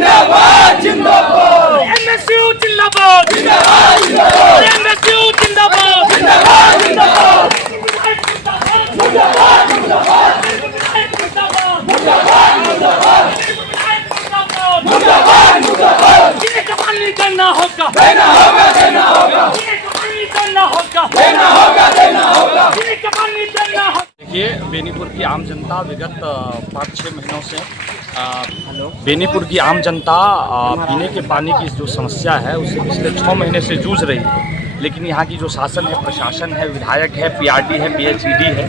जिंदाबाद जिंदाबाद एमएसयू जिंदाबाद जिंदाबाद जिंदाबाद एमएसयू जिंदाबाद जिंदाबाद जिंदाबाद ये कमाल करना होगा देना होगा देना होगा ये कमाल करना होगा देना होगा देना होगा ये कमाल करना होगा। देखिए, बेनीपुर की आम जनता विगत 5-6 महीनों से बेनीपुर की आम जनता पीने के पानी की जो समस्या है उससे पिछले 6 महीने से जूझ रही है। लेकिन यहाँ की जो शासन है, प्रशासन है, विधायक है, पीआरडी है, पीएचईडी है,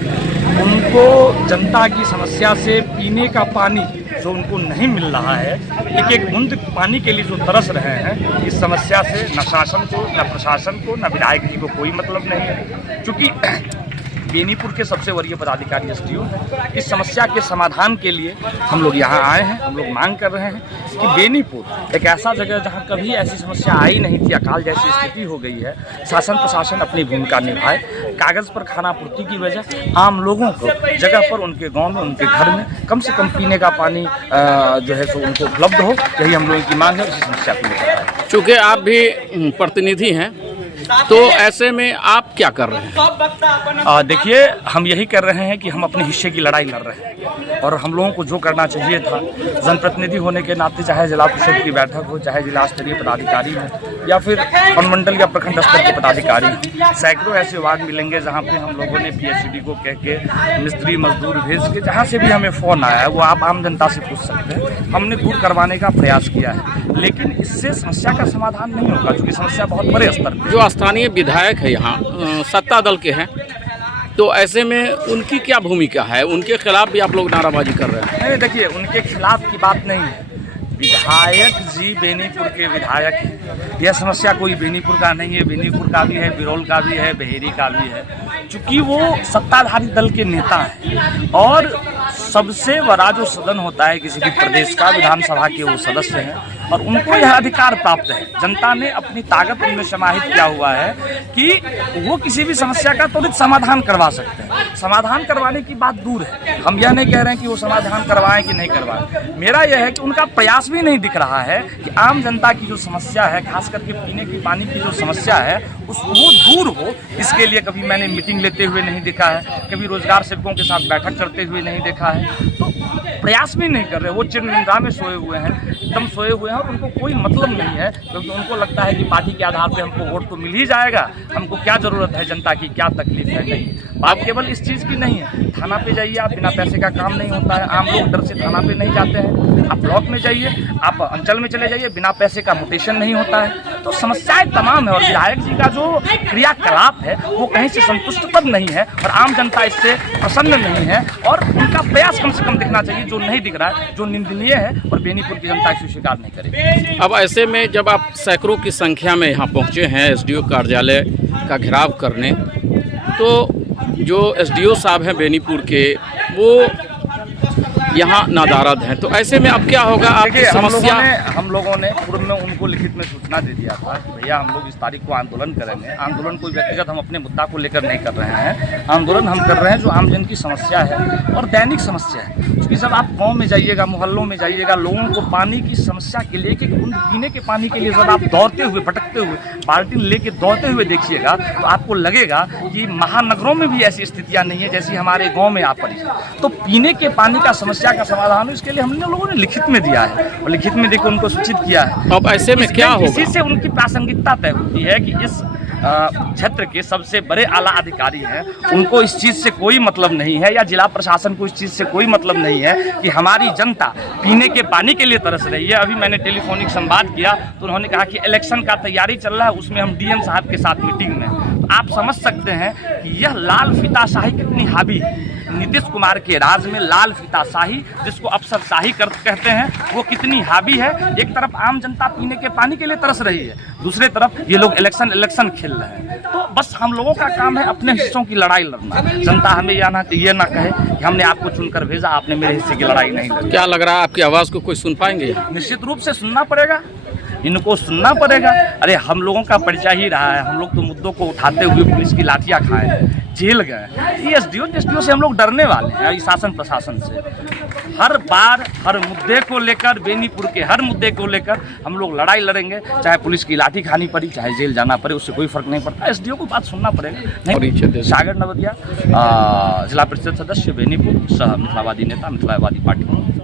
उनको जनता की समस्या से पीने का पानी जो उनको नहीं मिल रहा है, एक एक बूंद पानी के लिए जो तरस रहे हैं, इस समस्या से न शासन को, न प्रशासन को, न विधायक जी को कोई मतलब नहीं है। चूँकि बेनीपुर के सबसे वरीय पदाधिकारी एसडीओ हैं, इस समस्या के समाधान के लिए हम लोग यहाँ आए हैं। हम लोग मांग कर रहे हैं कि बेनीपुर एक ऐसा जगह जहाँ कभी ऐसी समस्या आई नहीं थी, अकाल जैसी स्थिति हो गई है, शासन प्रशासन अपनी भूमिका निभाए। कागज़ पर खाना पूर्ति की वजह आम लोगों को जगह पर, उनके गांव में, उनके घर में कम से कम पीने का पानी जो है सो उनको उपलब्ध हो, यही हम लोगों की मांग है। इसी समस्या को लेकर आए। चूँकि आप भी प्रतिनिधि हैं, तो ऐसे में आप क्या कर रहे हैं? देखिए, हम यही कर रहे हैं कि हम अपने हिस्से की लड़ाई लड़ रहे हैं और हम लोगों को जो करना चाहिए था, जनप्रतिनिधि होने के नाते, चाहे जिला परिषद की बैठक हो, चाहे जिला स्तरीय पदाधिकारी हो या फिर अनुमंडल या प्रखंड स्तर के पदाधिकारी हो, सैकड़ों ऐसे वार्ड मिलेंगे जहाँ पे हम लोगों ने पीएचईडी को कह के मिस्त्री मजदूर भेज के, जहाँ से भी हमें फ़ोन आया है वो आप आम जनता से पूछ सकते हैं, हमने दूर करवाने का प्रयास किया है। लेकिन इससे समस्या का समाधान नहीं होगा, क्योंकि समस्या बहुत बड़े स्तर पर। जो स्थानीय विधायक है यहाँ सत्ता दल के हैं, तो ऐसे में उनकी क्या भूमिका है? उनके खिलाफ भी आप लोग नाराबाजी कर रहे हैं? नहीं, देखिए, उनके खिलाफ की बात नहीं है। विधायक जी बेनीपुर के विधायक हैं। यह समस्या कोई बेनीपुर का नहीं है, बेनीपुर का भी है, बिरौल का भी है, बहेरी का भी है। चूँकि वो सत्ताधारी दल के नेता हैं और सबसे बड़ा जो सदन होता है किसी भी प्रदेश का, विधानसभा के वो सदस्य हैं और उनको यह अधिकार प्राप्त है। जनता ने अपनी ताकत उनमें समाहित किया हुआ है कि वो किसी भी समस्या का त्वरित समाधान करवा सकते हैं। समाधान करवाने की बात दूर है, हम यह नहीं कह रहे हैं कि वो समाधान करवाएं कि नहीं करवाएं। मेरा यह है कि उनका प्रयास भी नहीं दिख रहा है कि आम जनता की जो समस्या है, खास करके पीने के पानी की जो समस्या है, वो दूर हो। इसके लिए कभी मैंने मीटिंग लेते हुए नहीं देखा है, कभी रोजगार सेवकों के साथ बैठक करते हुए नहीं देखा है। तो प्रयास भी नहीं कर रहे, वो चिरनिंदा में सोए हुए हैं, एकदम सोए हुए हैं और उनको कोई मतलब नहीं है, क्योंकि उनको लगता है कि पार्टी के आधार पे हमको वोट तो मिल ही जाएगा, हमको क्या ज़रूरत है, जनता की क्या तकलीफ है। नहीं, बात केवल इस चीज़ की नहीं है। थाना पे जाइए आप, बिना पैसे का काम नहीं होता है। आम लोग डर से थाना पे नहीं जाते हैं। आप ब्लॉक में जाइए, आप अंचल में चले जाइए, बिना पैसे का म्यूटेशन नहीं होता है। तो समस्याएं तमाम है और विधायक जी का जो क्रियाकलाप है वो कहीं से संतुष्टप्रद नहीं है और आम जनता इससे प्रसन्न नहीं है और उनका प्रयास कम से कम दिखना चाहिए, जो नहीं दिख रहा है, जो निंदनीय है और बेनीपुर की जनता इसे स्वीकार नहीं करेगी। अब ऐसे में जब आप सैकड़ों की संख्या में यहाँ पहुँचे हैं एसडीओ कार्यालय का घेराव करने, तो जो एसडीओ साहब हैं बेनीपुर के, वो यहाँ नादारद हैं, तो ऐसे में अब क्या होगा? आपकी समस्या हम लोगों ने पूर्व में उनको लिखित में सूचना दे दिया था कि भैया हम लोग इस तारीख को आंदोलन करेंगे। आंदोलन कोई व्यक्तिगत हम अपने मुद्दा को लेकर नहीं कर रहे हैं, आंदोलन हम कर रहे हैं जो आमजन की समस्या है और दैनिक समस्या है। क्योंकि जब आप गाँव में जाइएगा, मोहल्लों में जाइएगा, लोगों को पानी की समस्या के लिए, कि पीने के पानी के लिए जब आप दौड़ते हुए, भटकते हुए, बाल्टी लेके दौड़ते हुए देखिएगा तो आपको लगेगा कि महानगरों में भी ऐसी स्थितियाँ नहीं है जैसी हमारे गाँव में आ पड़ी है। तो पीने के पानी का समस्या का समाधान इसके लिए हमने लोगों ने लिखित में दिया है और लिखित में देकर उनको सूचित किया है। अब ऐसे में क्या होगा? इसी से उनकी प्रासंगिकता तय होती है कि इस क्षेत्र के सबसे बड़े आला अधिकारी हैं, उनको इस चीज़ से कोई मतलब नहीं है या जिला प्रशासन को इस चीज़ से कोई मतलब नहीं है कि हमारी जनता पीने के पानी के लिए तरस रही है। अभी मैंने टेलीफोनिक संवाद किया तो उन्होंने कहा कि इलेक्शन का तैयारी चल रहा है, उसमें हम डीएम साहब के साथ मीटिंग में। तो आप समझ सकते हैं कि यह लाल फीताशाही कितनी हावी है। नीतीश कुमार के राज में लाल फीताशाही, जिसको अफसरशाही कहते हैं, वो कितनी हावी है। एक तरफ आम जनता पीने के पानी के लिए तरस रही है, दूसरे तरफ ये लोग इलेक्शन खेल रहे हैं। तो बस हम लोगों का काम है अपने हिस्सों की लड़ाई लड़ना। जनता हमें ये ना कहे कि हमने आपको चुनकर भेजा, आपने मेरे हिस्से की लड़ाई नहीं लड़ी। क्या लग रहा है आपकी आवाज़ को कोई सुन पाएंगे? निश्चित रूप से सुनना पड़ेगा, इनको सुनना पड़ेगा। अरे हम लोगों का परिचय ही रहा है, हम लोग तो मुद्दों को उठाते हुए पुलिस की लाठियाँ खाए, जेल गए। ये एसडीओ से हम लोग डरने वाले हैं, शासन प्रशासन से। हर बार हर मुद्दे को लेकर, बेनीपुर के हर मुद्दे को लेकर हम लोग लड़ाई लड़ेंगे, चाहे पुलिस की लाठी खानी पड़ी, चाहे जेल जाना पड़े, उससे कोई फर्क नहीं पड़ता। एसडीओ को बात सुनना पड़ेगा। नहीं, सागर नवदिया, जिला परिषद सदस्य बेनीपुर, सह मिथिलावादी नेता, मिथिलावादी पार्टी।